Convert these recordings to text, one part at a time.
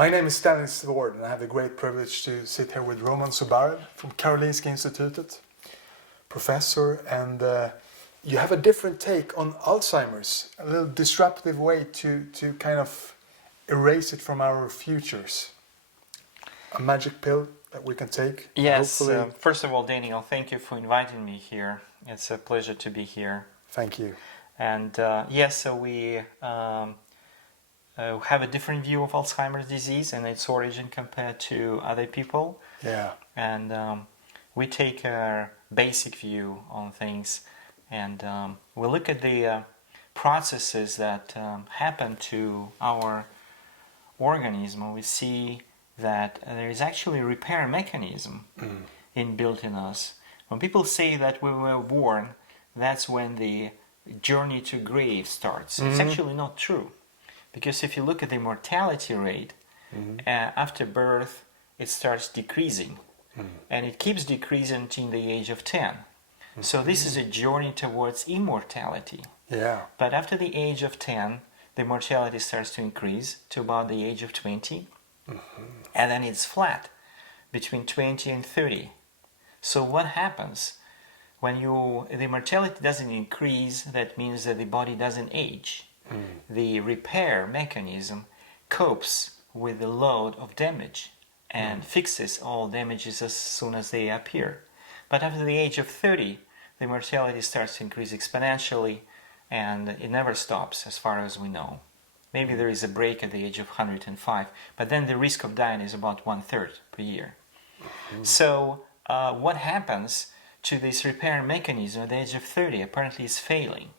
My name is Daniel Swärd, and I have the great privilege to sit here with Roman Zubarev from Karolinska Institutet, professor, and you have a different take on Alzheimer's, a little disruptive way to kind of erase it from our futures. A magic pill that we can take. Yes, first of all, Daniel, thank you for inviting me here. It's a pleasure to be here. Thank you. And yes, so we have a different view of Alzheimer's disease and its origin compared to other people. Yeah. And we take a basic view on things, and we look at the processes that happen to our organism. We see that there is actually a repair mechanism inbuilt in us. When people say that we were born, that's when the journey to grave starts. It's actually not true. Because if you look at the mortality rate, after birth, it starts decreasing. And it keeps decreasing until the age of 10. So this is a journey towards immortality. Yeah. But after the age of 10, the mortality starts to increase to about the age of 20. And then it's flat between 20 and 30. So what happens? When the mortality doesn't increase, that means that the body doesn't age. The repair mechanism copes with the load of damage and fixes all damages as soon as they appear. But after the age of 30, the mortality starts to increase exponentially, and it never stops as far as we know. Maybe there is a break at the age of 105, but then the risk of dying is about 1/3 per year. So what happens to this repair mechanism at the age of 30 apparently is failing.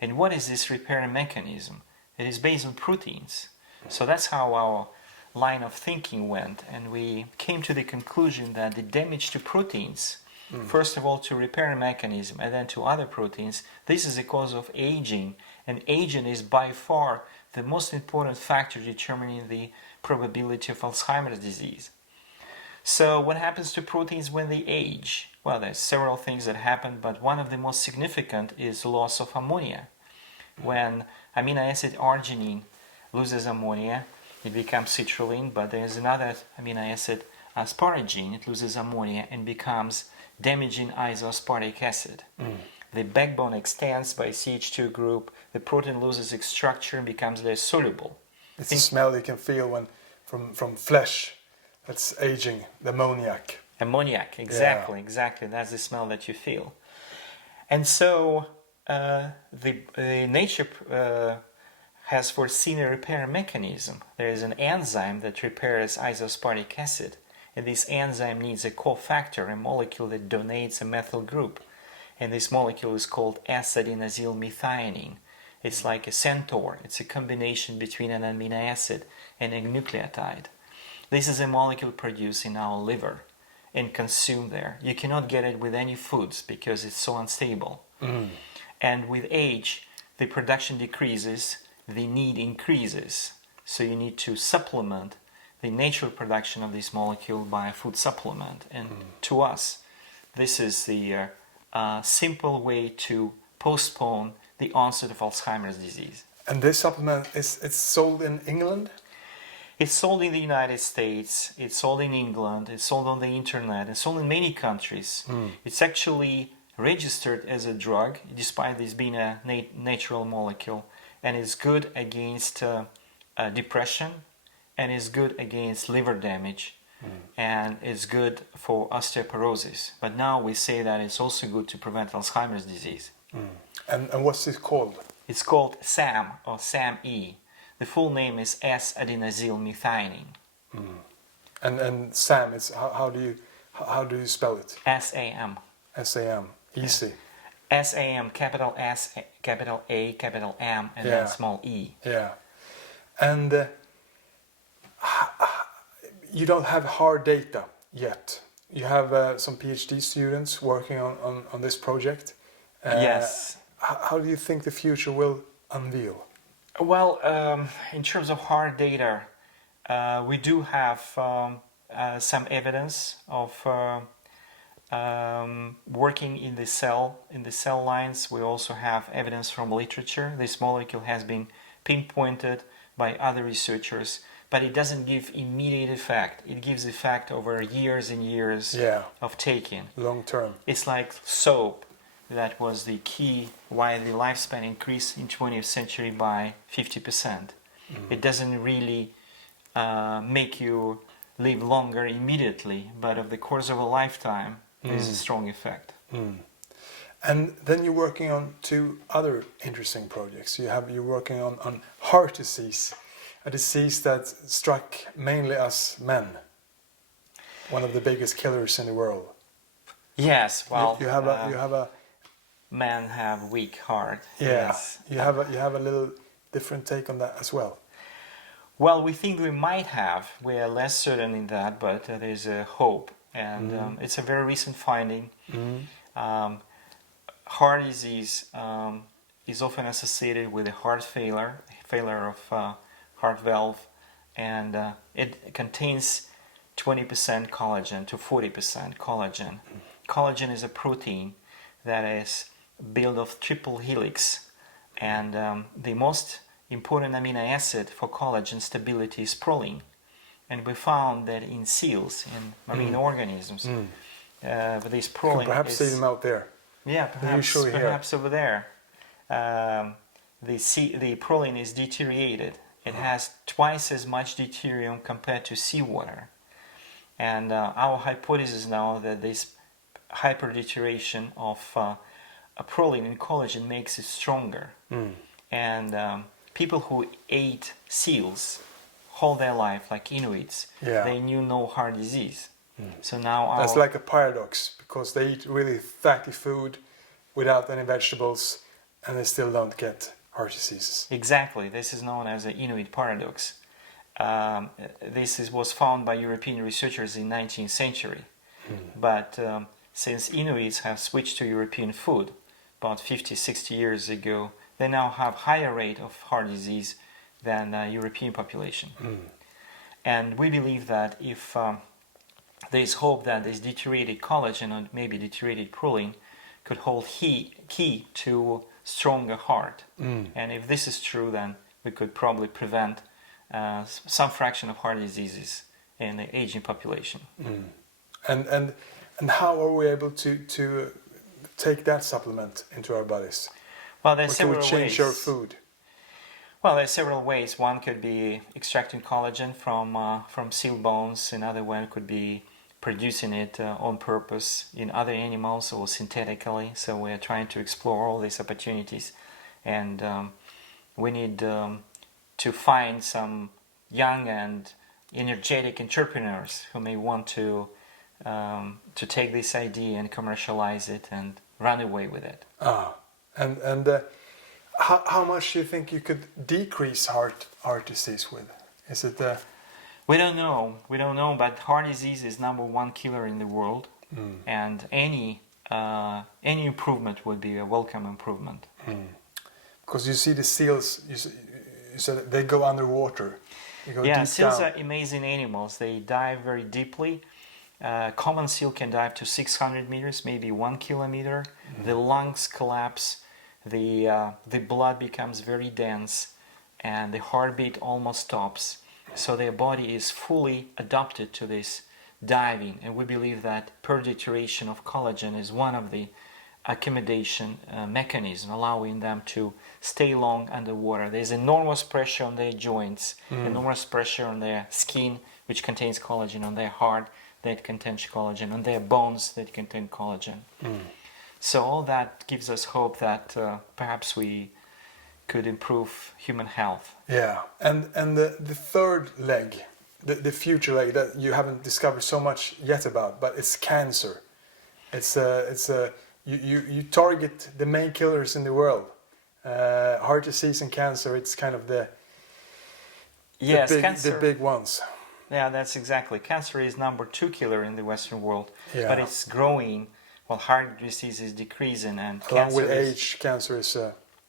And what is this repair mechanism? It is based on proteins. So that's how our line of thinking went, and we came to the conclusion that the damage to proteins, first of all to repair mechanism and then to other proteins, this is a cause of aging, and aging is by far the most important factor determining the probability of Alzheimer's disease. So what happens to proteins when they age? Well, there's several things that happen, but one of the most significant is loss of ammonia. When amino acid arginine loses ammonia, it becomes citrulline, but there's another amino acid, asparagine, it loses ammonia and becomes damaging isoaspartic acid. The backbone extends by CH2 group, the protein loses its structure and becomes less soluble. It's a smell you can feel when from flesh that's aging, the ammoniac. Ammoniac, exactly, exactly. That's the smell that you feel. And so the nature has foreseen a repair mechanism. There is an enzyme that repairs isoaspartic acid, and this enzyme needs a cofactor, a molecule that donates a methyl group. And this molecule is called S-adenosylmethionine. It's like a centaur. It's a combination between an amino acid and a nucleotide. This is a molecule produced in our liver and consumed there. You cannot get it with any foods because it's so unstable. And with age, the production decreases, the need increases. So you need to supplement the natural production of this molecule by a food supplement. And to us, this is the simple way to postpone the onset of Alzheimer's disease. And this supplement, it's sold in England? It's sold in the United States, it's sold in England, it's sold on the internet, it's sold in many countries. It's actually registered as a drug, despite this being a natural molecule, and it's good against depression, and it's good against liver damage, and it's good for osteoporosis. But now we say that it's also good to prevent Alzheimer's disease. And what's this called? It's called SAM, or SAM-E. The full name is S-adenosylmethionine. And SAM, it's how do you spell it? S-A-M. S-A-M. Easy. S-A-M, capital S, capital A, capital M, and then small e. Yeah. And you don't have hard data yet. You have some PhD students working on this project. Yes. How do you think the future will unveil? Well, in terms of hard data, we do have some evidence of working in the cell lines. We also have evidence from literature. This molecule has been pinpointed by other researchers but it doesn't give immediate effect. It gives effect over years and years of taking. Long term. It's like soap. That was the key why the lifespan increased in 20th century by 50%. It doesn't really make you live longer immediately, but over the course of a lifetime, there's a strong effect. And then you're working on 2 other interesting projects. You're working on heart disease, a disease that struck mainly us men, one of the biggest killers in the world. Yes, well, you have a men have weak heart. Yeah, Yes. you have a little different take on that as well. Well, we think we might have. We are less certain in that, but there's a hope, and it's a very recent finding. Heart disease is often associated with a heart failure of heart valve, and it contains 20% collagen to 40% collagen. Collagen is a protein that is built of triple helix, and the most important amino acid for collagen stability is proline. And we found that in seals, in marine organisms, this proline You can perhaps see them out there. Yeah, perhaps over there. The proline is deteriorated. It has twice as much deuterium compared to seawater. And our hypothesis now that this hyperdeterioration of proline in collagen makes it stronger. And people who ate seals whole their life, like Inuits, they knew no heart disease. So now that's like a paradox, because they eat really fatty food without any vegetables, and they still don't get heart diseases. Exactly. This is known as the Inuit paradox. This was found by European researchers in 19th century. But since Inuits have switched to European food about 50, 60 years ago, they now have higher rate of heart disease than the European population. And we believe that if there is hope that this deteriorated collagen and maybe deteriorated proline could hold key to stronger heart. And if this is true, then we could probably prevent some fraction of heart diseases in the aging population. And how are we able to take that supplement into our bodies? Well, there's Can we several change ways. our food? Well, there's several ways. One could be extracting collagen from seal bones. Another one could be producing it on purpose in other animals or synthetically. So we're trying to explore all these opportunities, and we need to find some young and energetic entrepreneurs who may want to take this idea and commercialize it and run away with it. How much do you think you could decrease heart disease with? Is it We don't know. We don't know, but heart disease is #1 killer in the world, and any improvement would be a welcome improvement. Because you see the seals, you said they go underwater. They go deep seals down. are amazing animals. They dive very deeply. Common seal can dive to 600 meters, maybe 1 kilometer. The lungs collapse. The blood becomes very dense, and the heartbeat almost stops. So their body is fully adapted to this diving, and we believe that perdeterioration of collagen is one of the accommodation mechanisms allowing them to stay long underwater. There's enormous pressure on their joints, enormous pressure on their skin, which contains collagen, on their heart that contains collagen, on their bones that contain collagen. So all that gives us hope that perhaps we could improve human health. Yeah, and the third leg, the future leg that you haven't discovered so much yet about, but it's cancer. You target the main killers in the world. Heart disease and cancer, it's kind of the big ones. Yeah, that's exactly. Cancer is #2 killer in the Western world, Yeah. but it's growing. Well, heart disease is decreasing, and Along cancer with age, cancer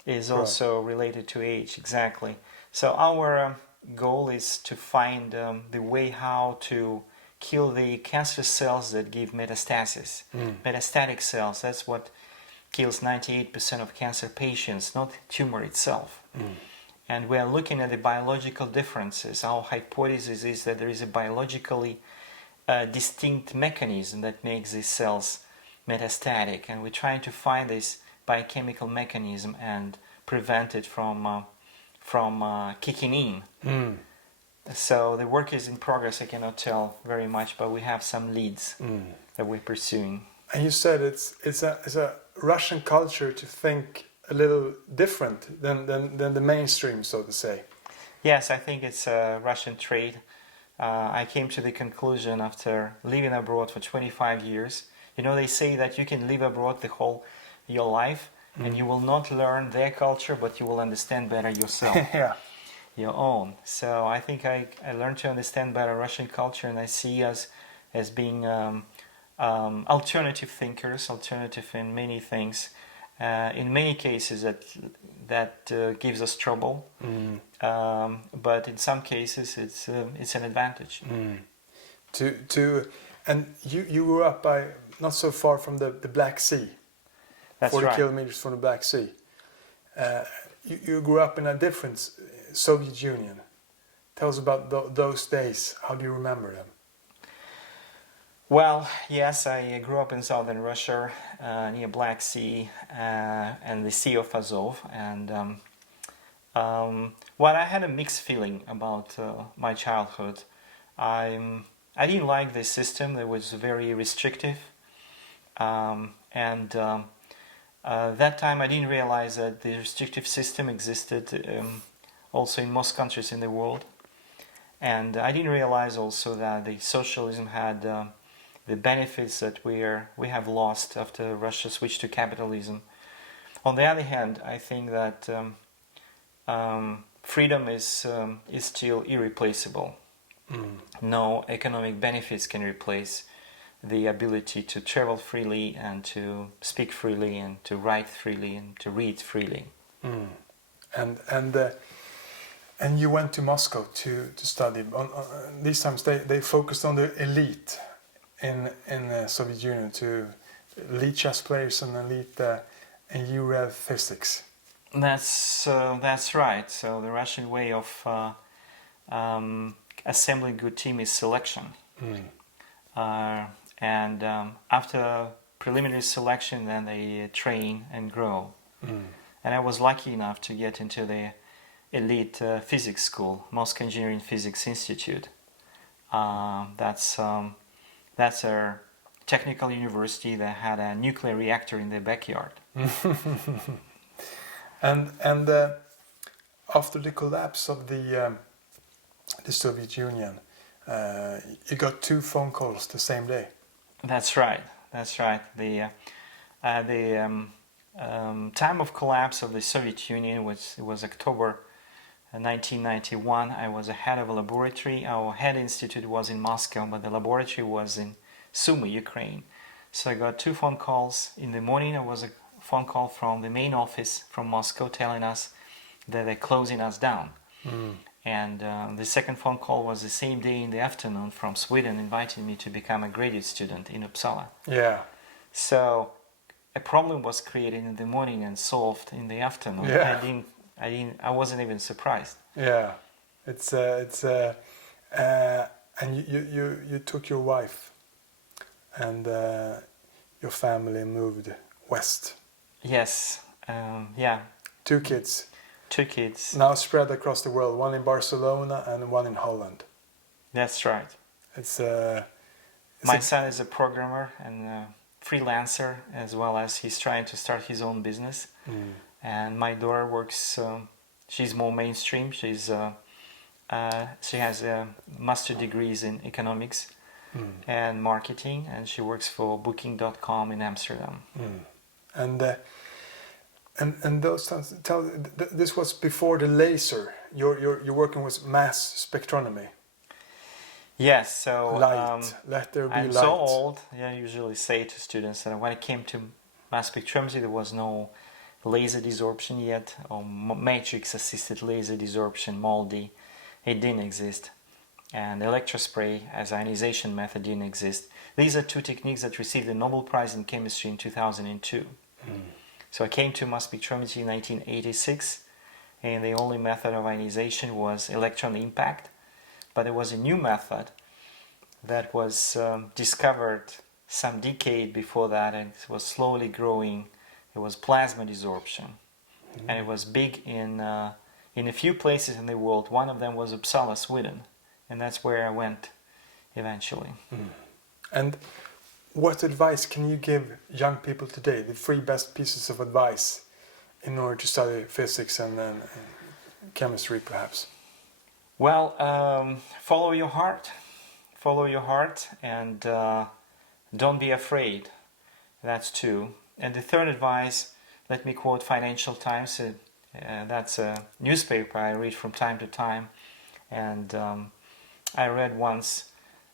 is also related to age, exactly. So our goal is to find the way how to kill the cancer cells that give metastasis. Metastatic cells, that's what kills 98% of cancer patients, not tumor itself. and we are looking at the biological differences. Our hypothesis is that there is a biologically distinct mechanism that makes these cells metastatic, and we're trying to find this biochemical mechanism and prevent it from kicking in. So the work is in progress. I cannot tell very much, but we have some leads that we're pursuing. And you said it's a Russian culture to think a little different than the mainstream, so to say. Yes, I think it's a Russian trait. I came to the conclusion after living abroad for 25 years. You know, they say that you can live abroad your life, and you will not learn their culture, but you will understand better yourself. Yeah. Your own. So I think I learned to understand better Russian culture, and I see us as being alternative thinkers, alternative in many things. In many cases that gives us trouble, but in some cases it's an advantage. And you grew up not so far from the Black Sea. That's 40 right. kilometers from the Black Sea. You grew up in a different Soviet Union. Tell us about those days. How do you remember them? Well, yes, I grew up in southern Russia, near Black Sea and the Sea of Azov, and well, I had a mixed feeling about my childhood. I didn't like the system. That was very restrictive, and that time I didn't realize that the restrictive system existed also in most countries in the world, and I didn't realize also that the socialism had the benefits that we have lost after Russia switched to capitalism. On the other hand, I think that freedom is still irreplaceable. No economic benefits can replace the ability to travel freely and to speak freely and to write freely and to read freely. And you went to Moscow to study. These times they focused on the elite in the Soviet Union, to elite chess players and elite, and you read physics. That's right. So the Russian way of assembling a good team is selection. And after preliminary selection, then they train and grow. And I was lucky enough to get into the elite physics school, Moscow Engineering Physics Institute. That's our technical university that had a nuclear reactor in their backyard. And after the collapse of the Soviet Union, you got 2 phone calls the same day. That's right. The time of collapse of the Soviet Union was October 1991. I was a head of a laboratory. Our head institute was in Moscow, but the laboratory was in Sumy, Ukraine. So I got 2 phone calls. In the morning, there was a phone call from the main office from Moscow telling us that they're closing us down. And the second phone call was the same day in the afternoon from Sweden, inviting me to become a graduate student in Uppsala. Yeah. So a problem was created in the morning and solved in the afternoon. Yeah. I wasn't even surprised. Yeah, and you took your wife and your family moved west. Yes, yeah. 2 kids. 2 kids. Now spread across the world, 1 in Barcelona and 1 in Holland. That's right. My son is a programmer and a freelancer, as well as he's trying to start his own business. And my daughter works. She's more mainstream. She has master degrees in economics and marketing, and she works for Booking.com in Amsterdam. And those times, this was before the laser. You're working with mass spectrometry. Yes, so light. Let there be I'm light. so old. I usually say to students that when it came to mass spectrometry, there was no laser desorption yet, or matrix-assisted laser desorption, MALDI. It didn't exist. And electrospray as ionization method didn't exist. These are 2 techniques that received the Nobel Prize in Chemistry in 2002. So I came to mass spectrometry in 1986, and the only method of ionization was electron impact. But there was a new method that was discovered some decade before that, and it was slowly growing. It was plasma desorption, and it was big in a few places in the world. One of them was Uppsala, Sweden, and that's where I went eventually. And what advice can you give young people today, the three best pieces of advice in order to study physics and chemistry perhaps? Well, follow your heart, and don't be afraid. That's two. And the third advice, let me quote Financial Times. That's a newspaper I read from time to time, and I read once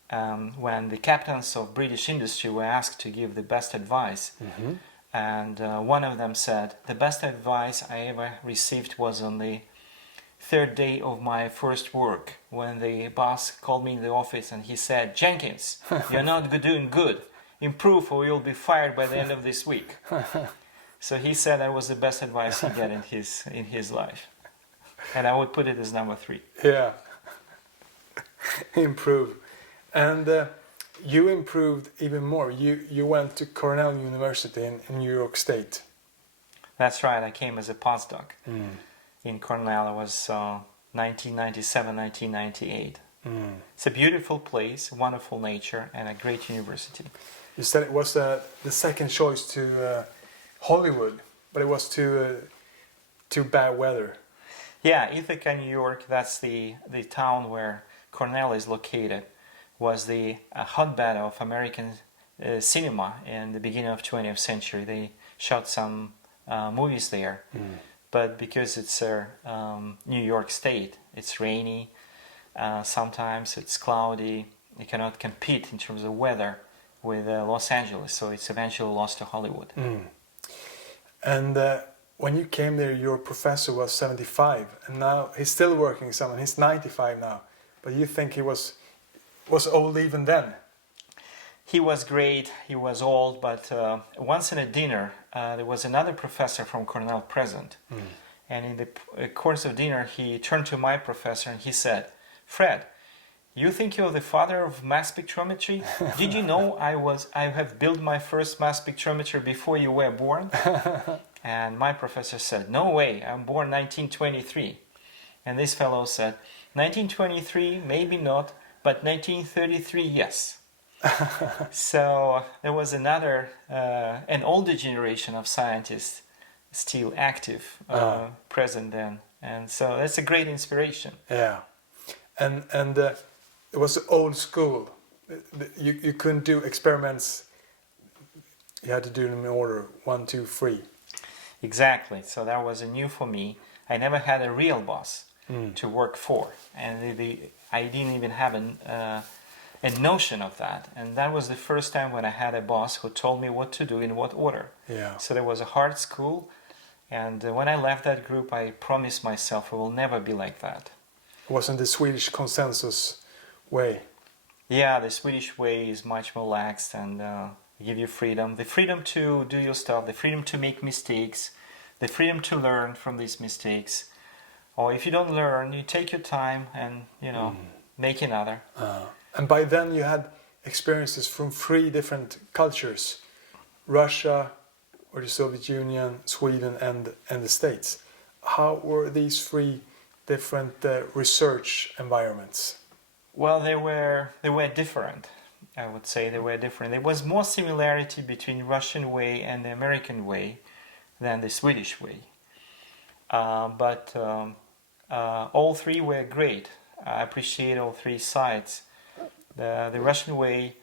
when the captains of British industry were asked to give the best advice, and one of them said, "The best advice I ever received was on the third day of my first work, when the boss called me in the office and he said, 'Jenkins, you're not doing good. Improve or you'll be fired by the end of this week.'" So he said that was the best advice he got in his life. And I would put it as number 3. Yeah. Improve. And you improved even more. You went to Cornell University in New York State. That's right. I came as a postdoc in Cornell. It was 1997, 1998. It's a beautiful place, wonderful nature, and a great university. You said it was the second choice to Hollywood, but it was too bad weather. Yeah, Ithaca, New York, that's the town where Cornell is located, was the hotbed of American cinema in the beginning of 20th century. They shot some movies there, but because it's New York State, it's rainy, sometimes it's cloudy, you cannot compete in terms of weather with Los Angeles, so it's eventually lost to Hollywood. And when you came there, your professor was 75, and now he's still working some, and he's 95 now. But you think he was old even then? He was great, he was old, but once in a dinner, there was another professor from Cornell present. And in the course of dinner, he turned to my professor and he said, "Fred, you think you're the father of mass spectrometry? Did you know I have built my first mass spectrometer before you were born?" And my professor said, "No way, I'm born 1923. And this fellow said, 1923, maybe not, but 1933, yes." So there was an older generation of scientists still active, present then. And so that's a great inspiration. Yeah. And it was old school. You couldn't do experiments. You had to do them in order 1, 2, 3. Exactly. So that was new for me. I never had a real boss to work for, and I didn't even have a notion of that. And that was the first time when I had a boss who told me what to do in what order. Yeah. So there was a hard school, and when I left that group, I promised myself I will never be like that. It wasn't the Swedish consensus way. Yeah, the Swedish way is much more lax and give you freedom. The freedom to do your stuff, the freedom to make mistakes, the freedom to learn from these mistakes. Or if you don't learn, you take your time and, make another. And by then you had experiences from 3 different cultures. Russia, or the Soviet Union, Sweden, and the States. How were these 3 different research environments? Well, they were different. I would say they were different. There was more similarity between Russian way and the American way than the Swedish way. But all 3 were great. I appreciate all 3 sides. The Russian way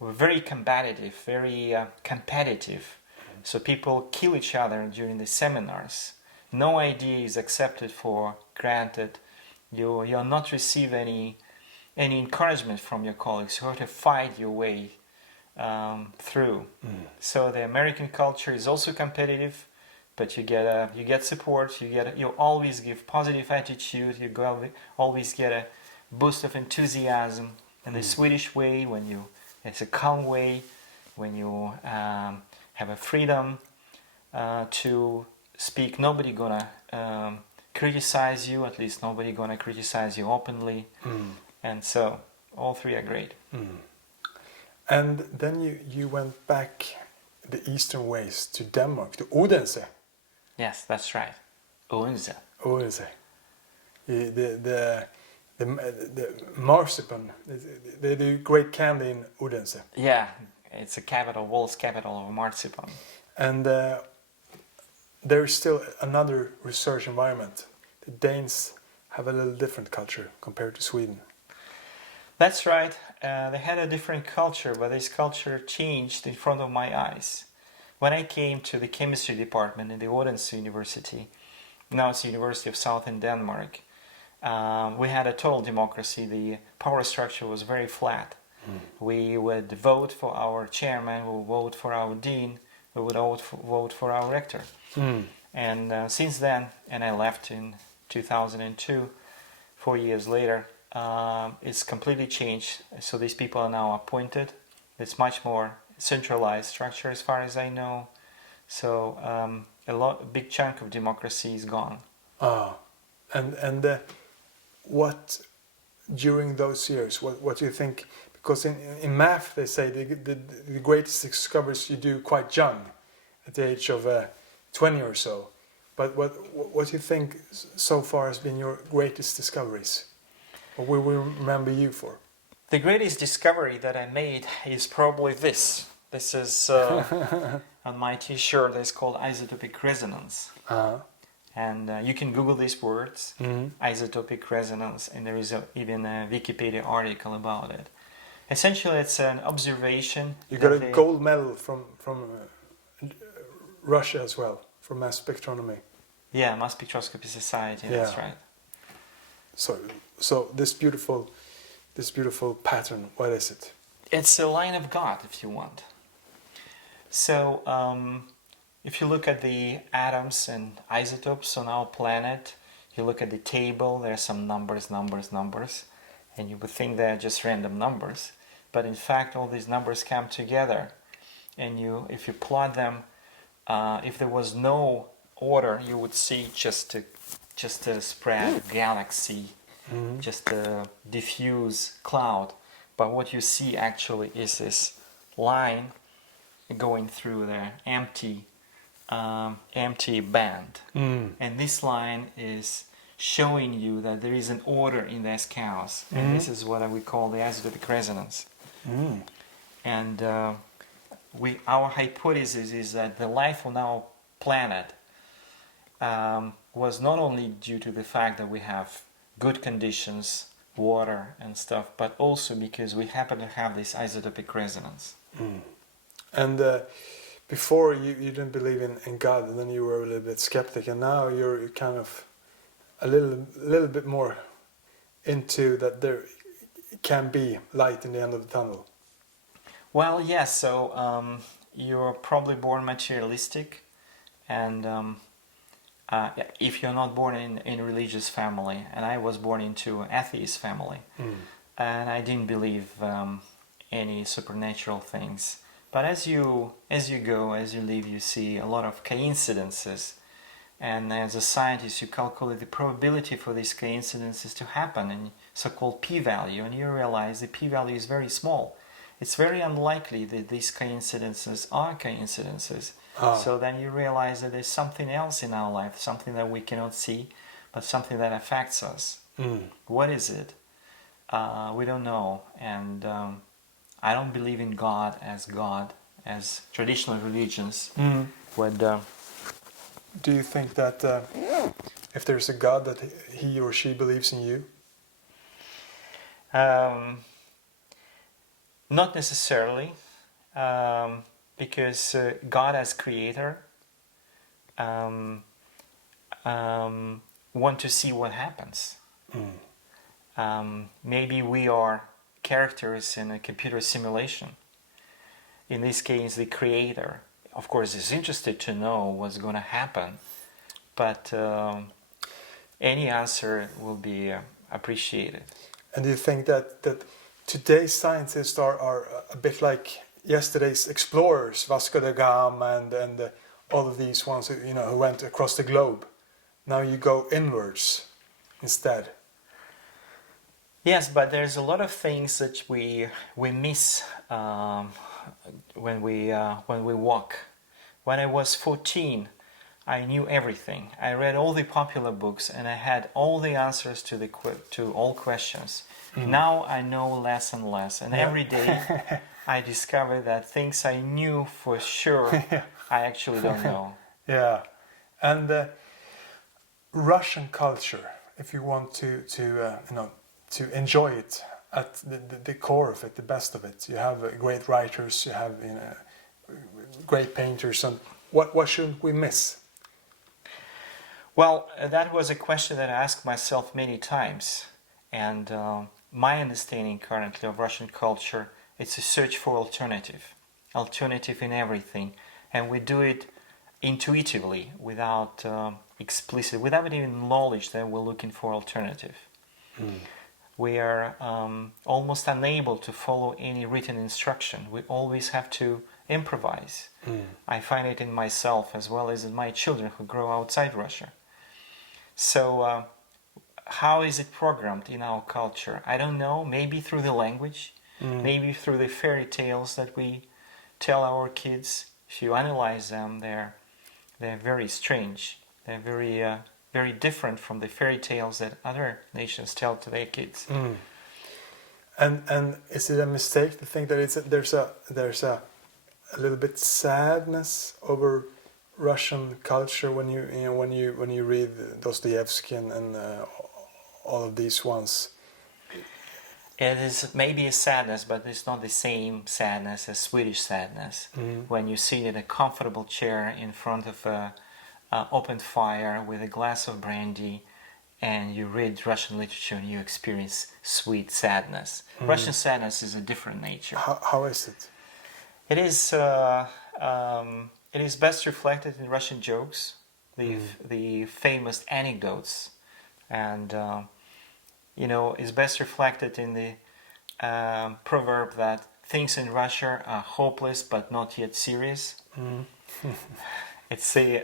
were very combative, very competitive. So people kill each other during the seminars. No idea is accepted for granted. You'll not receive any encouragement from your colleagues. You have to fight your way through. So the American culture is also competitive, but you get support. You always give positive attitude. You always get a boost of enthusiasm. And the Swedish way, it's a calm way, when you have a freedom to speak, nobody gonna criticize you, at least nobody gonna criticize you openly. And so all three are great. And then you went back the eastern ways to Denmark, to Odense. Yes, that's right. Odense. Odense. The marzipan, the great candy in Odense. Yeah, it's a capital, world's capital of marzipan. And there's still another research environment. The Danes have a little different culture compared to Sweden. That's right. They had a different culture, but this culture changed in front of my eyes. When I came to the chemistry department in the Odense University, now it's the University of Southern Denmark, we had a total democracy. The power structure was very flat. We would vote for our chairman, we would vote for our dean, we would vote for our rector. And since then, and I left in 2002, 4 years later, it's completely changed. So these people are now appointed. It's much more centralized structure as far as I know. So a big chunk of democracy is gone. And what during those years, what do you think? Because in math they say the greatest discoveries you do quite young, at the age of 20 or so. But what do you think so far has been your greatest discoveries? What will we remember you for? The greatest discovery that I made is probably this. This is on my t-shirt. It's called isotopic resonance. And you can Google these words, isotopic resonance, and there is even a Wikipedia article about it. Essentially, it's an observation. You got a gold medal from Russia as well, for mass spectrometry. Yeah, Mass Spectroscopy Society, that's right. So this beautiful pattern, what is it? It's a line of God, if you want. So if you look at the atoms and isotopes on our planet, you look at the table, there are some numbers, and you would think they're just random numbers. But in fact, all these numbers come together, and if you plot them, if there was no order, you would see just a spread galaxy, just a diffuse cloud. But what you see actually is this line going through the empty band, and this line is showing you that there is an order in this chaos, and this is what we call the isotopic resonance. And our hypothesis is that the life on our planet was not only due to the fact that we have good conditions, water and stuff, but also because we happen to have this isotopic resonance. And before you didn't believe in God, and then you were a little bit skeptic, and now you're kind of a little bit more into that there can be light in the end of the tunnel. Well, yes. So you're probably born materialistic, and if you're not born in a religious family, and I was born into an atheist family, and I didn't believe any supernatural things. But as you go, as you live, you see a lot of coincidences, and as a scientist, you calculate the probability for these coincidences to happen, and so-called p-value, and you realize the p-value is very small. It's very unlikely that these coincidences are coincidences. So then you realize that there's something else in our life, something that we cannot see, but something that affects us. What is it? We don't know, and I don't believe in God, as traditional religions would. Do you think that if there's a God, that he or she believes in you? Not necessarily, because God as creator want to see what happens. Maybe we are characters in a computer simulation. In this case, the creator, of course, is interested to know what's going to happen, but any answer will be appreciated. And do you think that today's scientists are a bit like yesterday's explorers, Vasco da Gama and all of these ones who went across the globe? Now you go inwards instead. Yes, but there's a lot of things that we miss when we walk. When I was 14, I knew everything. I read all the popular books and I had all the answers to all questions. Now I know less and less, and every day I discover that things I knew for sure I actually don't know. Yeah, and Russian culture, if you want to enjoy it at the core of it, the best of it, you have great writers, you have great painters, and what should we miss? Well, that was a question that I asked myself many times, and my understanding currently of Russian culture, it's a search for alternative in everything, and we do it intuitively, without without even knowledge that we're looking for alternative. We are almost unable to follow any written instruction. We always have to improvise. I find it in myself as well as in my children who grow outside Russia. So how is it programmed in our culture? I don't know. Maybe through the language, maybe through the fairy tales that we tell our kids. If you analyze them, they're very strange. They're very different from the fairy tales that other nations tell to their kids. And is it a mistake to think that there's a little bit sadness over Russian culture when you read Dostoevsky and all of these ones? It is maybe a sadness, but it's not the same sadness as Swedish sadness. When you sit in a comfortable chair in front of a open fire with a glass of brandy and you read Russian literature and you experience sweet sadness. Russian sadness is a different nature. How is it? It is best reflected in Russian jokes, the famous anecdotes, and is best reflected in the proverb that things in Russia are hopeless but not yet serious. It's the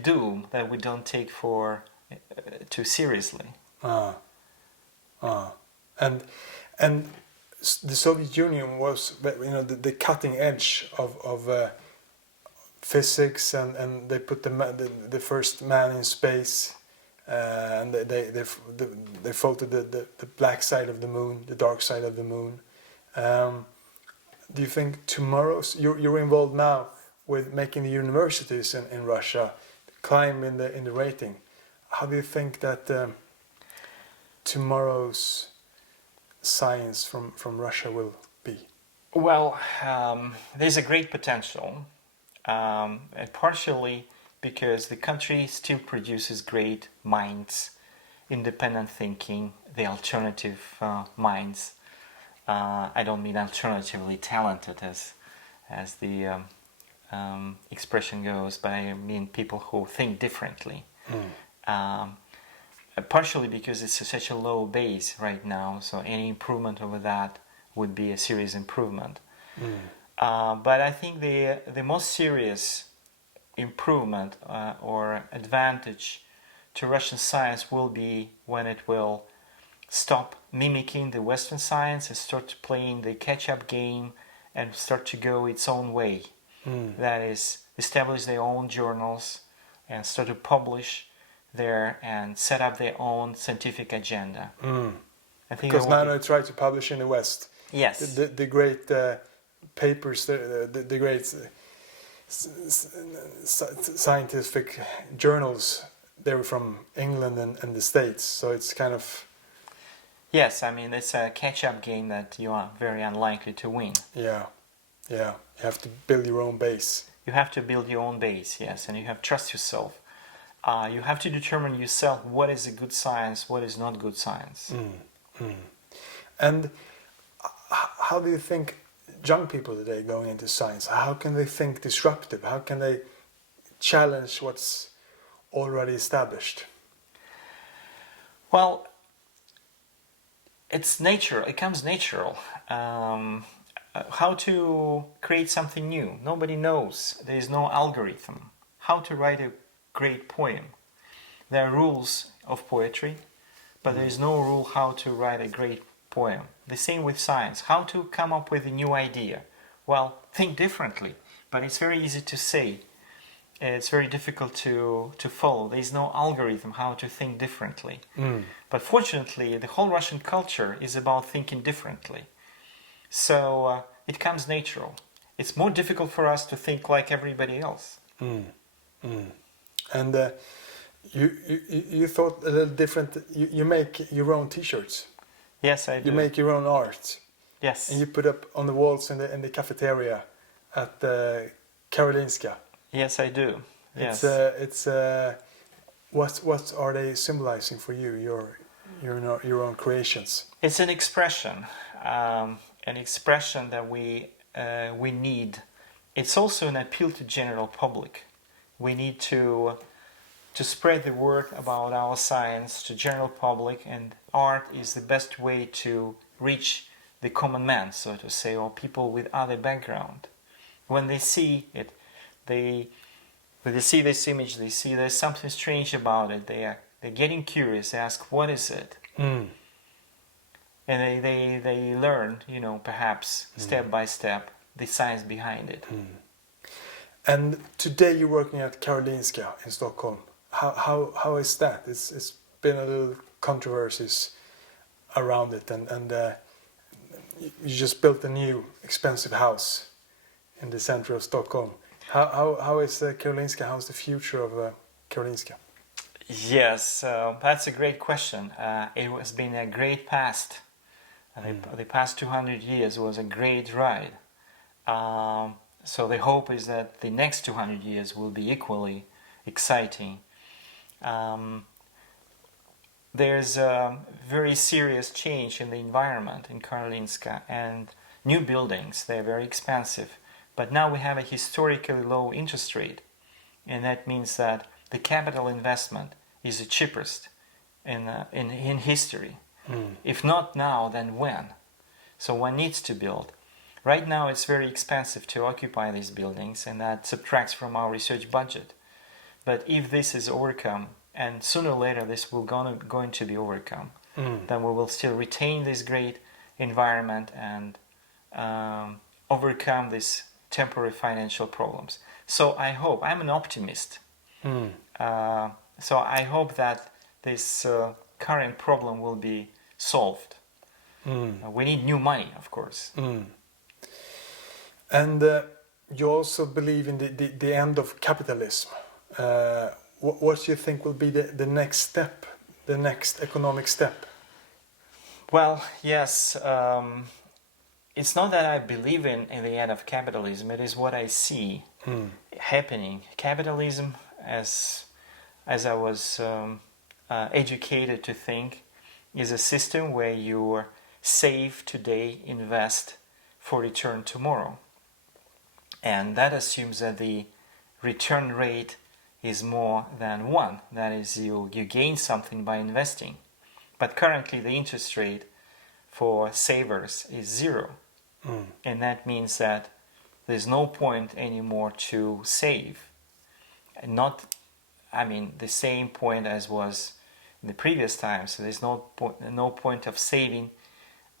doom that we don't take too seriously. And the Soviet Union was the cutting edge of physics, and they put the first man in space, and they photoed the black side of the moon, the dark side of the moon. Do you think you're involved now with making the universities in Russia climb in the rating? How do you think that tomorrow's science from Russia will be? Well, there's a great potential, and partially because the country still produces great minds, independent thinking, the alternative minds. I don't mean alternatively talented as the expression goes, but I mean people who think differently. Partially because it's such a low base right now, so any improvement over that would be a serious improvement. But I think the most serious improvement or advantage to Russian science will be when it will stop mimicking the Western science and start playing the catch-up game and start to go its own way. That is, establish their own journals and start to publish there and set up their own scientific agenda. I think because now they try to publish in the West. Yes. The great papers, the great scientific journals, they were from England and the States, so it's kind of... Yes, I mean, it's a catch-up game that you are very unlikely to win. Yeah. You have to build your own base. You have to build your own base, yes, and you have to trust yourself. You have to determine yourself what is a good science, what is not good science. And how do you think young people today going into science, how can they think disruptive? How can they challenge what's already established? Well, it's natural. It comes natural. How to create something new? Nobody knows. There is no algorithm. How to write a great poem. There are rules of poetry, but there is no rule how to write a great poem. The same with science. How to come up with a new idea? Well, think differently, but it's very easy to say. It's very difficult to follow. There is no algorithm how to think differently. But fortunately, the whole Russian culture is about thinking differently. So it comes natural. It's more difficult for us to think like everybody else. And you thought a little different. You make your own T-shirts. Yes, I do. You make your own art. Yes. And you put up on the walls in the cafeteria at the Karolinska. Yes, I do. Yes. What are they symbolizing for you? Your own creations. It's an expression that we need. It's also an appeal to general public. We need to spread the word about our science to general public, and art is the best way to reach the common man, so to say, or people with other background. When they see it, when they see this image, they see there's something strange about it. They're getting curious. They ask, "What is it?" And they learn, perhaps step by step, the science behind it. And today you're working at Karolinska in Stockholm. How is that? It's been a little controversies around it, and you just built a new expensive house in the center of Stockholm. How is Karolinska? How's the future of Karolinska? Yes, that's a great question. It has been a great past. The past 200 years was a great ride. So the hope is that the next 200 years will be equally exciting. There's a very serious change in the environment in Karolinska, and new buildings, they're very expensive. But now we have a historically low interest rate, and that means that the capital investment is the cheapest in history. If not now, then when? So one needs to build. Right now it's very expensive to occupy these buildings, and that subtracts from our research budget. But if this is overcome, and sooner or later this will going to be overcome, then we will still retain this great environment and overcome these temporary financial problems. So I hope, I'm an optimist. So I hope that this current problem will be solved. We need new money, of course. And you also believe in the end of capitalism. What do you think will be the next step, the next economic step? Well, yes. It's not that I believe in the end of capitalism. It is what I see happening. Capitalism, as I was educated to think, is a system where you save today, invest for return tomorrow. And that assumes that the return rate is more than 1. That is, you gain something by investing. But currently the interest rate for savers is 0. And that means that there's no point anymore to save. The same point as was in the previous times. So there's no point of saving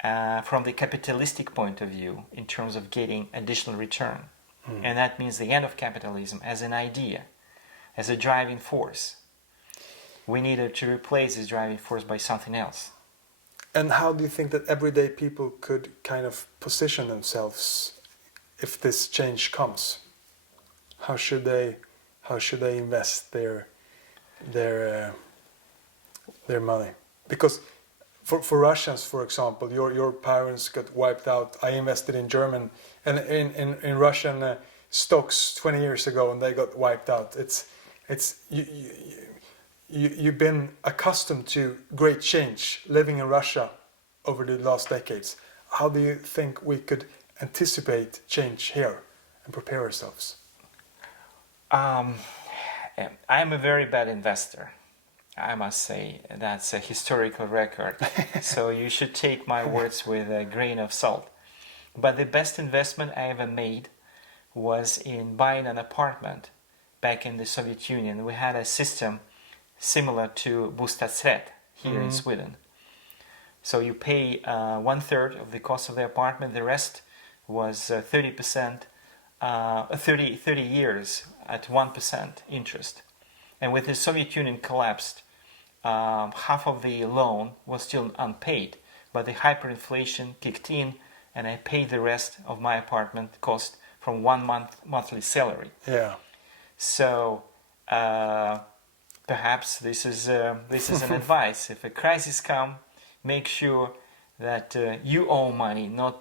from the capitalistic point of view in terms of getting additional return. And that means the end of capitalism as an idea, as a driving force. We needed to replace this driving force by something else. And how do you think that everyday people could kind of position themselves if this change comes? How should they invest their money? Because for Russians, for example, your parents got wiped out. I invested in German and in Russian stocks 20 years ago, and they got wiped out. You've been accustomed to great change living in Russia over the last decades. How do you think we could anticipate change here and prepare ourselves? I'm a very bad investor. I must say, that's a historical record. So you should take my words with a grain of salt. But the best investment I ever made was in buying an apartment back in the Soviet Union, we had a system similar to bostadsrätt here in Sweden. So you pay 1/3 of the cost of the apartment. The rest was 30%, 30 years at 1% interest. And when the Soviet Union collapsed, half of the loan was still unpaid, but the hyperinflation kicked in, and I paid the rest of my apartment cost from 1 monthly salary. Yeah. So perhaps this is an advice. If a crisis comes, make sure that you owe money, not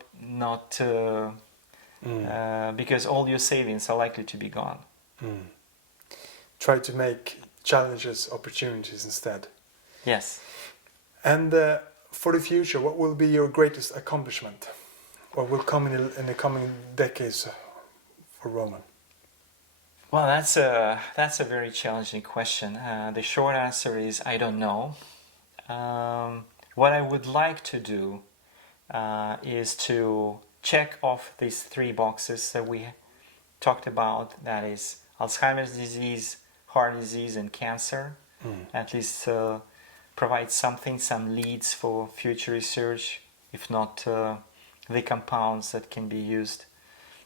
because all your savings are likely to be gone. Try to make challenges opportunities instead. Yes. And for the future, what will be your greatest accomplishment? What will come in the coming decades for Roman? Well, that's a very challenging question. The short answer is I don't know. What I would like to do is to check off these 3 boxes that we talked about. That is Alzheimer's disease, heart disease, and cancer. At least provide some leads for future research, if not the compounds that can be used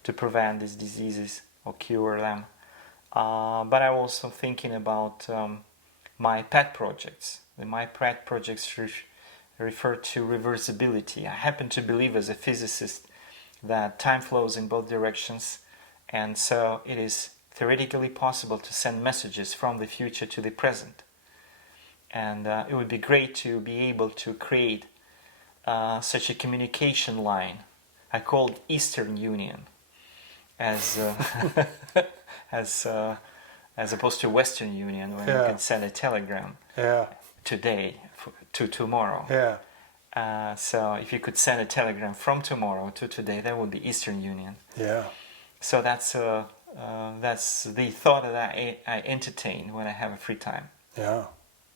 to prevent these diseases or cure them. But I'm also thinking about my pet projects. My pet projects refer to reversibility. I happen to believe as a physicist that time flows in both directions, and so it is theoretically possible to send messages from the future to the present. And it would be great to be able to create such a communication line. I call it Eastern Union, as as opposed to Western Union, where you can send a telegram today to tomorrow. So if you could send a telegram from tomorrow to today, that would be Eastern Union. So that's the thought that I entertain when I have a free time.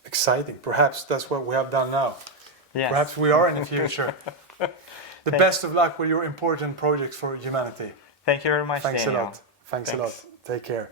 Exciting. Perhaps that's what we have done now. Yes. Perhaps we are in the future. The best of luck with your important projects for humanity. Thank you very much, Thanks Daniel. a lot. Thanks a lot. Take care.